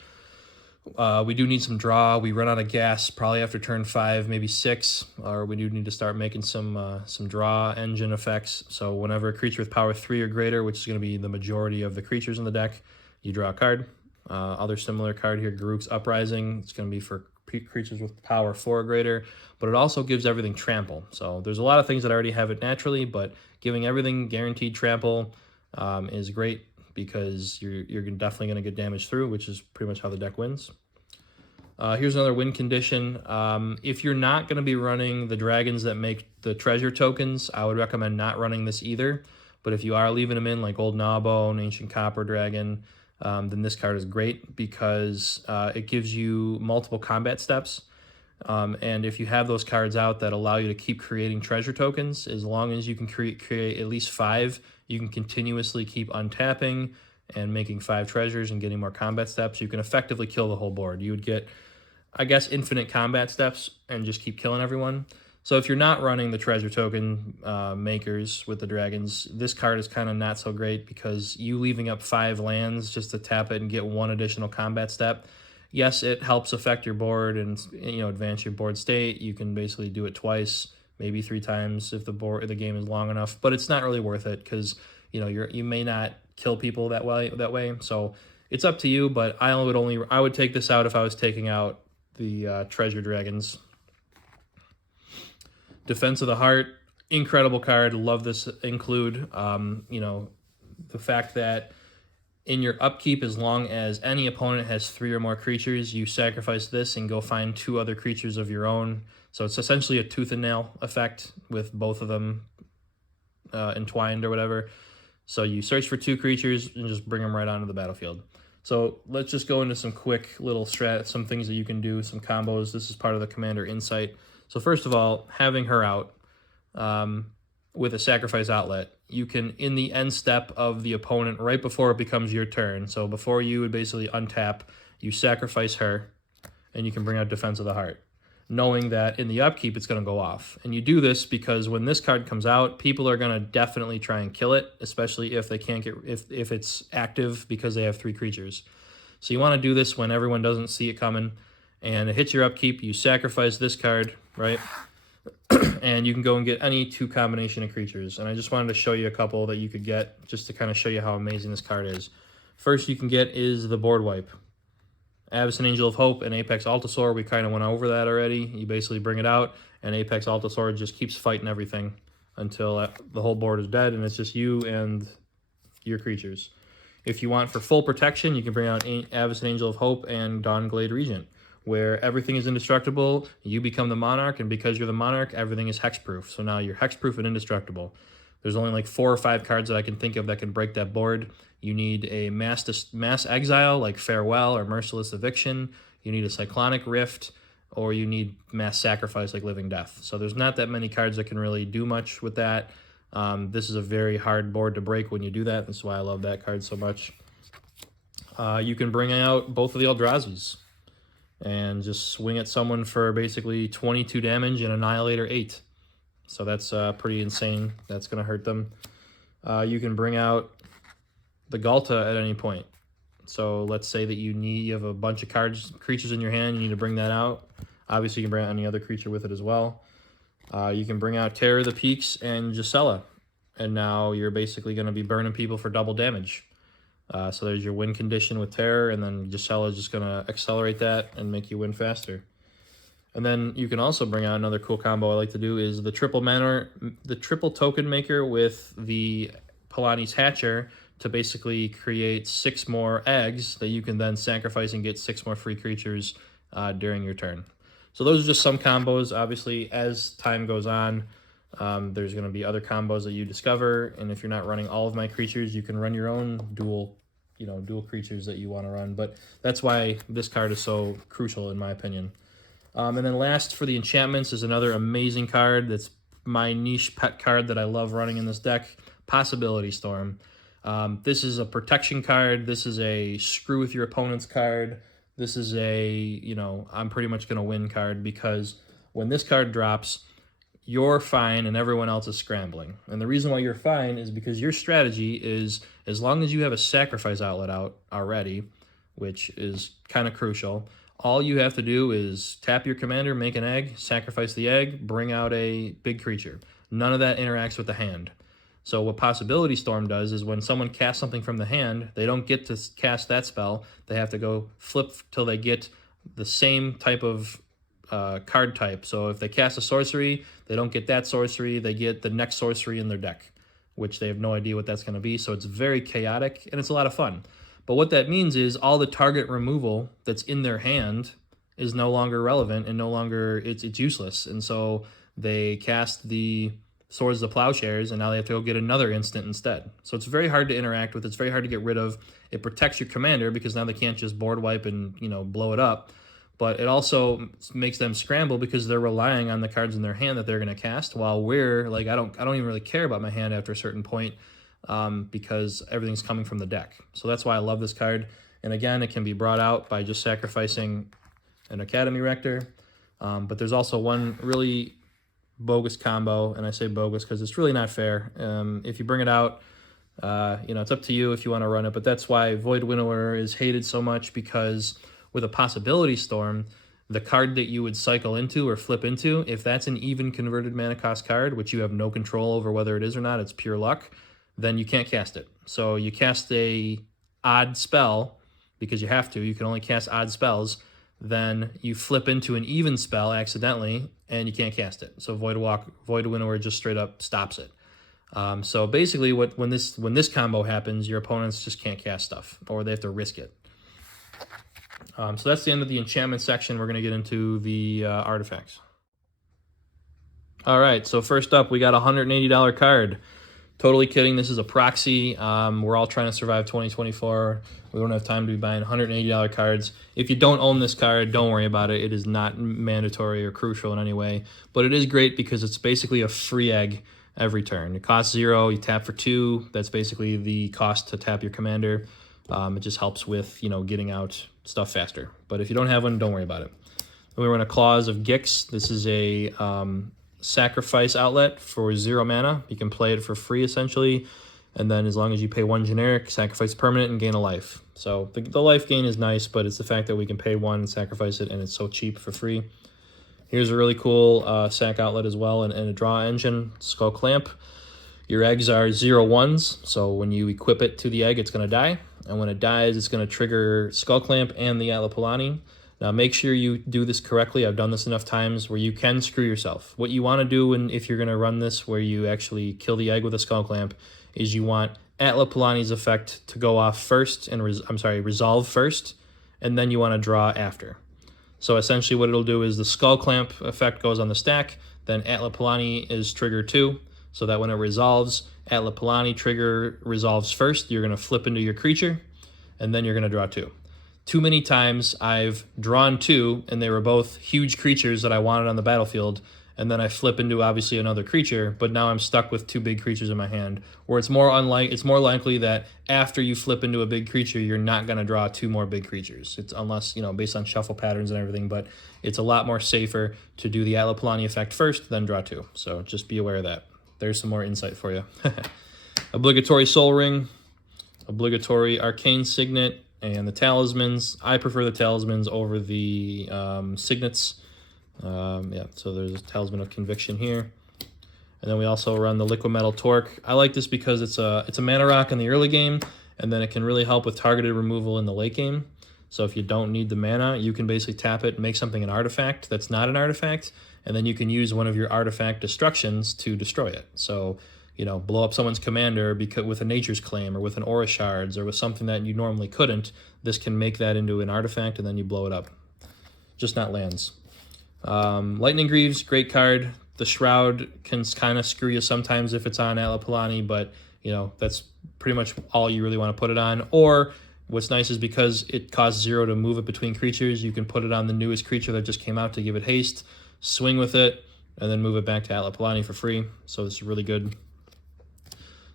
We do need some draw. We run out of gas probably after turn 5, maybe 6, or we do need to start making some draw engine effects. So whenever a creature with power 3 or greater, which is going to be the majority of the creatures in the deck, you draw a card. Other similar card here, Garruk's Uprising. It's going to be for creatures with power 4 or greater, but it also gives everything trample. So there's a lot of things that already have it naturally, but giving everything guaranteed trample is great because you're definitely going to get damage through, which is pretty much how the deck wins. Here's another win condition. If you're not going to be running the dragons that make the treasure tokens, I would recommend not running this either. But if you are leaving them in, like Old Gnawbone, Ancient Copper Dragon, then this card is great because it gives you multiple combat steps. And if you have those cards out that allow you to keep creating treasure tokens, as long as you can create at least 5, you can continuously keep untapping and making 5 treasures and getting more combat steps. You can effectively kill the whole board. You would get, I guess, infinite combat steps and just keep killing everyone. So if you're not running the treasure token makers with the dragons, this card is kind of not so great because you leaving up 5 lands just to tap it and get 1 additional combat step. Yes, it helps affect your board and advance your board state. You can basically do it twice, maybe 3 times if the game is long enough, but it's not really worth it because you may not kill people that way. So it's up to you, but I would take this out if I was taking out the treasure dragons. Defense of the Heart, incredible card. Love this include. The fact that in your upkeep, as long as any opponent has 3 or more creatures, you sacrifice this and go find 2 other creatures of your own. So it's essentially a tooth and nail effect with both of them entwined or whatever. So you search for 2 creatures and just bring them right onto the battlefield. So let's just go into some quick little some things that you can do, some combos. This is part of the Commander Insight. So first of all, having her out with a sacrifice outlet, you can, in the end step of the opponent, right before it becomes your turn, so before you would basically untap, you sacrifice her, and you can bring out Defense of the Heart, knowing that in the upkeep it's going to go off. And you do this because when this card comes out, people are going to definitely try and kill it, especially if they can't get if it's active because they have 3 creatures. So you want to do this when everyone doesn't see it coming, and it hits your upkeep. You sacrifice this card, right? And you can go and get any 2 combination of creatures. And I just wanted to show you a couple that you could get just to kind of show you how amazing this card is. First you can get is the board wipe. Avacyn Angel of Hope and Apex Altasaur, we kind of went over that already. You basically bring it out, and Apex Altasaur just keeps fighting everything until the whole board is dead, and it's just you and your creatures. If you want for full protection, you can bring out Avacyn Angel of Hope and Dawnglade Regent, where everything is indestructible, you become the Monarch, and because you're the Monarch, everything is hexproof. So now you're hexproof and indestructible. There's only like 4 or 5 cards that I can think of that can break that board. You need a mass exile like Farewell or Merciless Eviction. You need a Cyclonic Rift, or you need mass sacrifice like Living Death. So there's not that many cards that can really do much with that. This is a very hard board to break when you do that. That's why I love that card so much. You can bring out both of the Eldrazi's and just swing at someone for basically 22 damage and Annihilator 8. So that's pretty insane. That's going to hurt them. You can bring out the Galta at any point. So let's say that you have a bunch of creatures in your hand, you need to bring that out. Obviously, you can bring out any other creature with it as well. You can bring out Terror of the Peaks and Gisela. And now you're basically going to be burning people for double damage. So there's your win condition with Terror, and then Gisela is just going to accelerate that and make you win faster. And then you can also bring out another cool combo I like to do is the triple token maker with the Palani's Hatcher to basically create 6 more eggs that you can then sacrifice and get 6 more free creatures during your turn. So those are just some combos. Obviously, as time goes on, there's going to be other combos that you discover, and if you're not running all of my creatures, you can run your own dual creatures that you want to run. But that's why this card is so crucial in my opinion. And then last for the enchantments is another amazing card that's my niche pet card that I love running in this deck, Possibility Storm. This is a protection card. This is a screw with your opponent's card. This is a, I'm pretty much going to win card because when this card drops, you're fine and everyone else is scrambling. And the reason why you're fine is because your strategy is as long as you have a sacrifice outlet out already, which is kind of crucial. All you have to do is tap your commander, make an egg, sacrifice the egg, bring out a big creature. None of that interacts with the hand. So what Possibility Storm does is when someone casts something from the hand, they don't get to cast that spell. They have to go flip till they get the same type of card type. So if they cast a sorcery, they don't get that sorcery. They get the next sorcery in their deck, which they have no idea what that's going to be. So it's very chaotic, and it's a lot of fun. But what that means is all the target removal that's in their hand is no longer relevant, and no longer it's useless. And so they cast the Swords of the Plowshares, and now they have to go get another instant instead. So it's very hard to interact with. It's very hard to get rid of. It protects your commander because now they can't just board wipe and blow it up. But it also makes them scramble because they're relying on the cards in their hand that they're going to cast. While we're like, I don't even really care about my hand after a certain point. Because everything's coming from the deck. So that's why I love this card. And again, it can be brought out by just sacrificing an Academy Rector. But there's also one really bogus combo, and I say bogus because it's really not fair. If you bring it out, it's up to you if you want to run it, but that's why Void Winnower is hated so much, because with a Possibility Storm, the card that you would cycle into or flip into, if that's an even converted mana cost card, which you have no control over whether it is or not, it's pure luck, then you can't cast it. So you cast a odd spell because you have to. You can only cast odd spells. Then you flip into an even spell accidentally, and you can't cast it. So Void Winnower just straight up stops it. So basically, when this combo happens, your opponents just can't cast stuff, or they have to risk it. So that's the end of the enchantment section. We're going to get into the artifacts. All right, so first up, we got a $180 card. Totally kidding. This is a proxy. We're all trying to survive 2024. We don't have time to be buying $180 cards. If you don't own this card, don't worry about it. It is not mandatory or crucial in any way. But it is great because it's basically a free egg every turn. It costs 0. You tap for 2. That's basically the cost to tap your commander. It just helps with getting out stuff faster. But if you don't have one, don't worry about it. Then we run a Claws of Gix. This is a sacrifice outlet for 0 mana. You can play it for free essentially, and then as long as you pay 1 generic, sacrifice permanent and gain a life. So the life gain is nice, but it's the fact that we can pay 1 and sacrifice it, and it's so cheap for free. Here's a really cool sack outlet as well, and a draw engine, Skull Clamp. Your eggs are 0/1s, so when you equip it to the egg, it's going to die, and when it dies, it's going to trigger Skull Clamp and the Atla Palani. Now, make sure you do this correctly. I've done this enough times where you can screw yourself. What you want to do if you're going to run this where you actually kill the egg with a Skull Clamp is you want Atla Palani's effect to go off first, and resolve first, and then you want to draw after. So essentially what it'll do is the Skull Clamp effect goes on the stack, then Atla Palani is trigger 2, so that when it resolves, Atla Palani trigger resolves first. You're going to flip into your creature, and then you're going to draw 2. Too many times I've drawn 2, and they were both huge creatures that I wanted on the battlefield, and then I flip into obviously another creature, but now I'm stuck with 2 big creatures in my hand, where it's more likely that after you flip into a big creature, you're not going to draw 2 more big creatures. It's unless, based on shuffle patterns and everything, but it's a lot more safer to do the Atla Palani effect first, then draw 2. So just be aware of that. There's some more insight for you. Obligatory Soul Ring, obligatory Arcane Signet, and the talismans. I prefer the talismans over the signets. So there's a Talisman of Conviction here. And then we also run the Liquid Metal Torque. I like this because it's a mana rock in the early game, and then it can really help with targeted removal in the late game. So if you don't need the mana, you can basically tap it and make something an artifact that's not an artifact, and then you can use one of your artifact destructions to destroy it. So blow up someone's commander with a Nature's Claim or with an Aura Shards or with something that you normally couldn't. This can make that into an artifact, and then you blow it up. Just not lands. Lightning Greaves, great card. The Shroud can kind of screw you sometimes if it's on Atla Palani, but that's pretty much all you really want to put it on. Or what's nice is because it costs 0 to move it between creatures, you can put it on the newest creature that just came out to give it haste, swing with it, and then move it back to Atla Palani for free. So it's really good.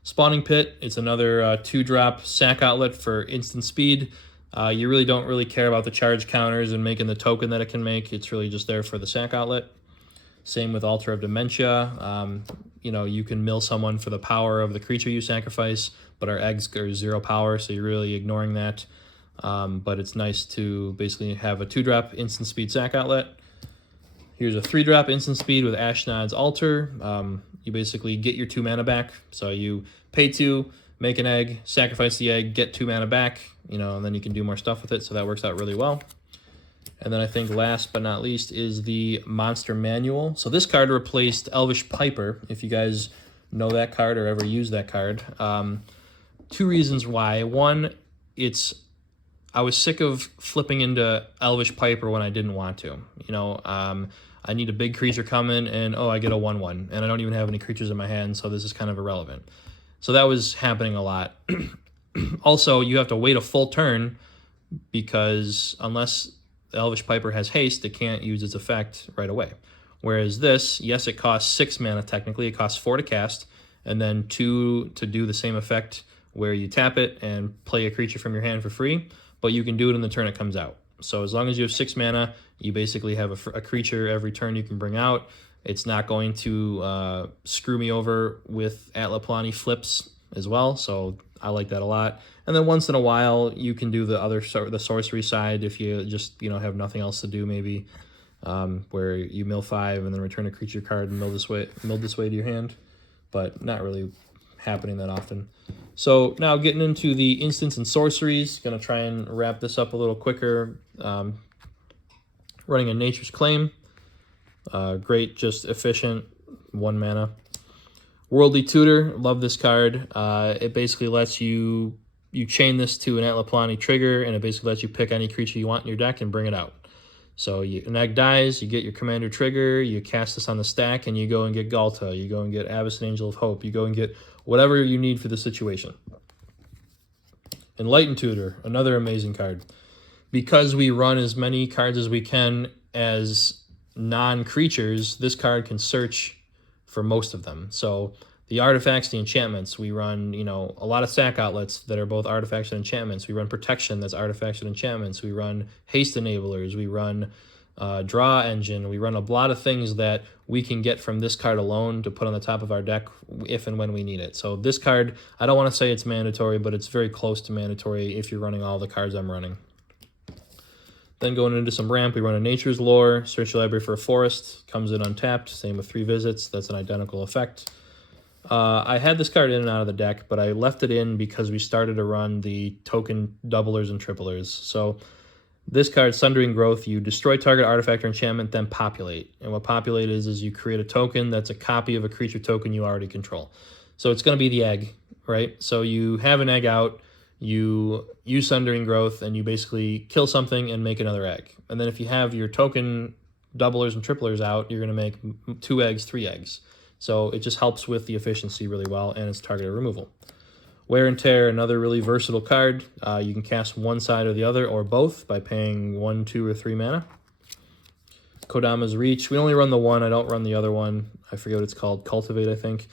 Spawning Pit, it's another 2-drop sack outlet for instant speed. You really don't care about the charge counters and making the token that it can make. It's really just there for the sack outlet. Same with Altar of Dementia. You can mill someone for the power of the creature you sacrifice, but our eggs are 0 power, so you're really ignoring that. but it's nice to basically have a 2-drop instant speed sack outlet. Here's a 3-drop instant speed with Ashnod's Altar. You basically get your 2 mana back. So you pay 2, make an egg, sacrifice the egg, get 2 mana back, you know, and then you can do more stuff with it. So that works out really well. And then I think last but not least is the Monster Manual. So this card replaced Elvish Piper, if you guys know that card or ever use that card. 2 reasons why. One, I was sick of flipping into Elvish Piper when I didn't want to. You know, I need a big creature coming, and oh, I get a 1/1, and I don't even have any creatures in my hand, so this is kind of irrelevant. So that was happening a lot. Also, you have to wait a full turn, because unless Elvish Piper has haste, it can't use its effect right away. Whereas this, yes, it costs 6 mana technically. It costs 4 to cast, and then 2 to do the same effect where you tap it and play a creature from your hand for free, but you can do it in the turn it comes out. So as long as you have 6 mana, you basically have a creature every turn you can bring out. It's not going to screw me over with Atla Palani flips as well, so I like that a lot. And then once in a while, you can do the sorcery side if you just have nothing else to do, maybe where you mill 5 and then return a creature card and mill this way to your hand, but not really happening that often. So now getting into the instants and sorceries, gonna try and wrap this up a little quicker. Running a Nature's Claim, great, just efficient, 1 mana. Worldly Tutor, love this card. It basically lets you chain this to an Atla Palani trigger, and it basically lets you pick any creature you want in your deck and bring it out. So an egg dies, you get your commander trigger, you cast this on the stack, and you go and get Galta, you go and get Abyss and Angel of Hope, you go and get whatever you need for the situation. Enlightened Tutor, another amazing card. Because we run as many cards as we can as non-creatures, this card can search for most of them. So the artifacts, the enchantments, we run, a lot of sack outlets that are both artifacts and enchantments. We run protection, that's artifacts and enchantments. We run haste enablers. We run draw engine. We run a lot of things that we can get from this card alone to put on the top of our deck if and when we need it. So this card, I don't want to say it's mandatory, but it's very close to mandatory if you're running all the cards I'm running. Then going into some ramp, we run a Nature's Lore, search your library for a forest, comes in untapped, same with 3 visits, that's an identical effect. I had this card in and out of the deck, but I left it in because we started to run the token doublers and triplers. So this card, Sundering Growth, you destroy target artifact or enchantment, then populate. And what populate is you create a token that's a copy of a creature token you already control. So it's going to be the egg, right? So you have an egg out, you use Sundering Growth, and you basically kill something and make another egg. And then if you have your token doublers and triplers out, you're going to make 2 eggs, 3 eggs. So it just helps with the efficiency really well, and it's targeted removal. Wear and Tear, another really versatile card. You can cast one side or the other, or both, by paying 1, 2, or 3 mana. Kodama's Reach, we only run the one, I don't run the other one. I forget what it's called, Cultivate, I think.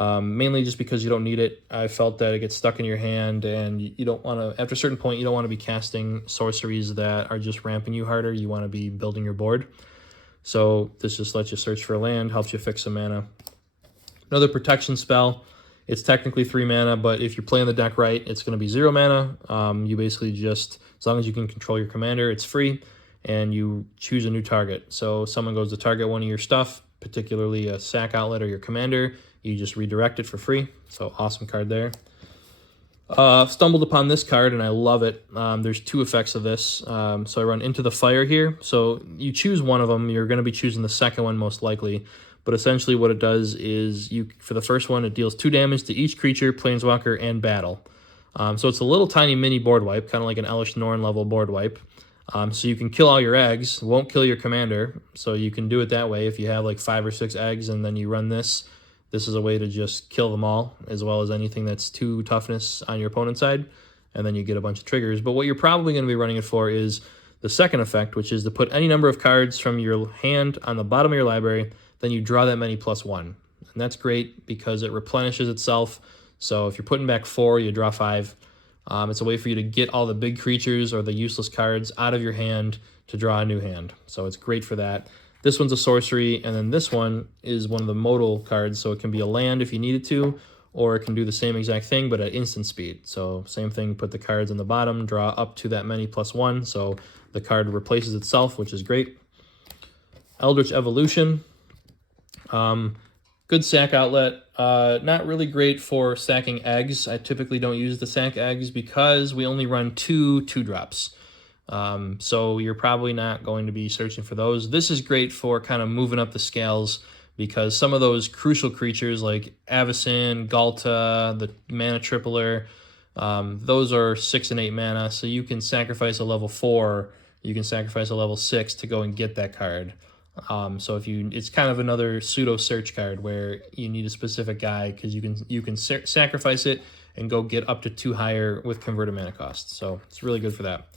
Mainly just because you don't need it. I felt that it gets stuck in your hand, and you don't want to, after a certain point, you don't want to be casting sorceries that are just ramping you harder. You want to be building your board. So this just lets you search for a land, helps you fix some mana. Another protection spell. It's technically 3 mana, but if you're playing the deck right, it's going to be 0 mana. You basically just, as long as you can control your commander, it's free, and you choose a new target. So someone goes to target one of your stuff, particularly a sack outlet or your commander, you just redirect it for free. So awesome card there. Stumbled upon this card, and I love it. There's 2 effects of this. So I run Into the Fire here. So you choose one of them. You're going to be choosing the second one most likely. But essentially what it does is, for the first one, it deals 2 damage to each creature, planeswalker, and battle. So it's a little tiny mini board wipe, kind of like an Elish Norn level board wipe. So you can kill all your eggs, won't kill your commander. So you can do it that way if you have like 5 or 6 eggs and then you run this. This is a way to just kill them all, as well as anything that's 2 toughness on your opponent's side. And then you get a bunch of triggers. But what you're probably going to be running it for is the second effect, which is to put any number of cards from your hand on the bottom of your library, then you draw that many +1. And that's great because it replenishes itself. So if you're putting back 4, you draw 5. It's a way for you to get all the big creatures or the useless cards out of your hand to draw a new hand. So it's great for that. This one's a sorcery, and then this one is one of the modal cards, so it can be a land if you need it to, or it can do the same exact thing but at instant speed. So same thing, put the cards in the bottom, draw up to that many +1, so the card replaces itself, which is great. Eldritch Evolution. Good sack outlet. Not really great for sacking eggs. I typically don't use the sack eggs because we only run 2/2-drops. So you're probably not going to be searching for those. This is great for kind of moving up the scales because some of those crucial creatures like Avacyn, Galta, the mana tripler, those are 6 and 8 mana, so you can sacrifice a level 4, you can sacrifice a level 6 to go and get that card. So if you, it's kind of another pseudo search card where you need a specific guy because you can sacrifice it and go get up to 2 higher with converted mana cost. So it's really good for that.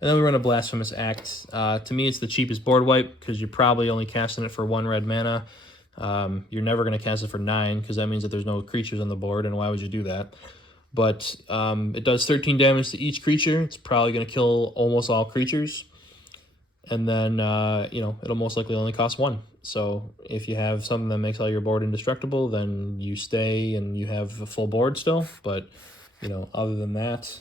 And then we run a Blasphemous Act. To me, it's the cheapest board wipe because you're probably only casting it for 1 red mana. You're never going to cast it for 9 because that means that there's no creatures on the board, and why would you do that? But it does 13 damage to each creature. It's probably going to kill almost all creatures. And then, you know, it'll most likely only cost 1. So if you have something that makes all your board indestructible, then you stay and you have a full board still. But, you know, other than that,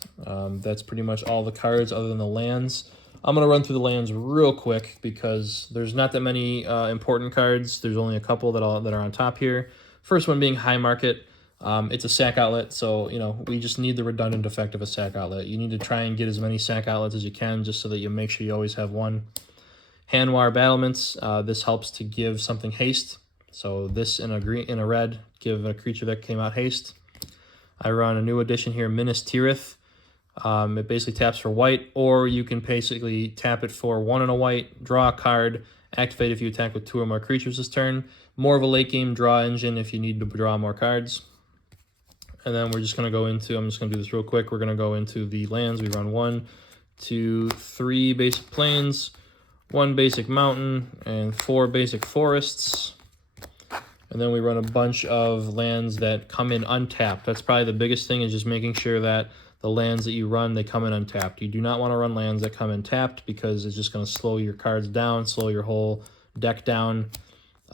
that's pretty much all the cards other than the lands. I'm going to run through the lands real quick because there's not that many important cards. There's only a couple that are on top here. First one being High Market. It's a sack outlet, so, you know, we just need the redundant effect of a sack outlet. You need to try and get as many sack outlets as you can just so that you make sure you always have one. Hanwar Battlements. This helps to give something haste. So this in a red, give a creature that came out haste. I run a new addition here, Minas Tirith. It basically taps for white, or you can basically tap it for 1 and a white, draw a card, activate if you attack with 2 or more creatures this turn. More of a late game draw engine if you need to draw more cards. And then we're just going to go into, I'm just going to do this real quick, we're going to go into the lands. We run 1, 2, 3 basic plains, 1 basic mountain, and 4 basic forests. And then we run a bunch of lands that come in untapped. That's probably the biggest thing, is just making sure that the lands that you run, they come in untapped. You do not want to run lands that come in tapped because it's just going to slow your cards down, slow your whole deck down.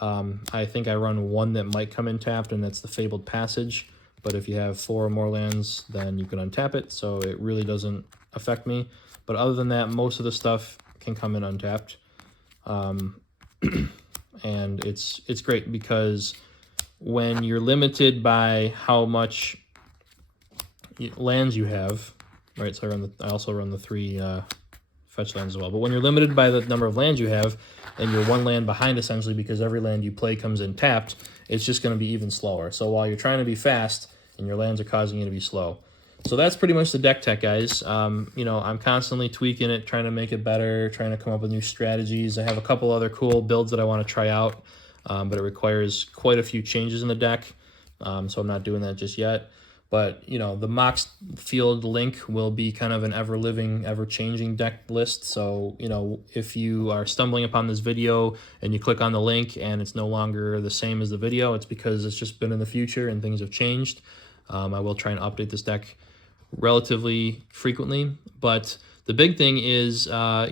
I think I run 1 that might come in tapped, and that's the Fabled Passage. But if you have 4 or more lands, then you can untap it, so it really doesn't affect me. But other than that, most of the stuff can come in untapped. And it's great because when you're limited by how much lands you have, right? So I also run the 3 fetch lands as well. But when you're limited by the number of lands you have, and you're 1 land behind essentially because every land you play comes in tapped, it's just going to be even slower. So while you're trying to be fast, and your lands are causing you to be slow. So that's pretty much the deck tech, guys. You know, I'm constantly tweaking it, trying to make it better, trying to come up with new strategies. I have a couple other cool builds that I want to try out, but it requires quite a few changes in the deck, so I'm not doing that just yet. But, you know, the Mox Field link will be kind of an ever-living, ever-changing deck list. So, you know, if you are stumbling upon this video and you click on the link and it's no longer the same as the video, it's because it's just been in the future and things have changed. I will try and update this deck relatively frequently, but the big thing is, you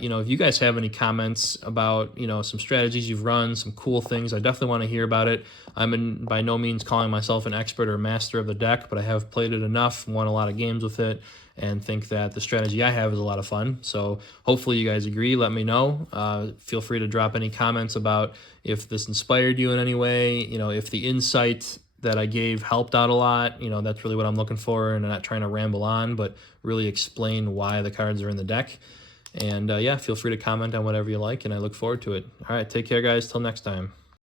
know, if you guys have any comments about, you know, some strategies you've run, some cool things, I definitely want to hear about it. I'm by no means calling myself an expert or master of the deck, but I have played it enough, won a lot of games with it, and think that the strategy I have is a lot of fun. So hopefully you guys agree. Let me know. Feel free to drop any comments about if this inspired you in any way, you know, if the insight that I gave helped out a lot. You know, that's really what I'm looking for, and I'm not trying to ramble on, but really explain why the cards are in the deck. And yeah, feel free to comment on whatever you like, and I look forward to it. All right, take care, guys. Till next time.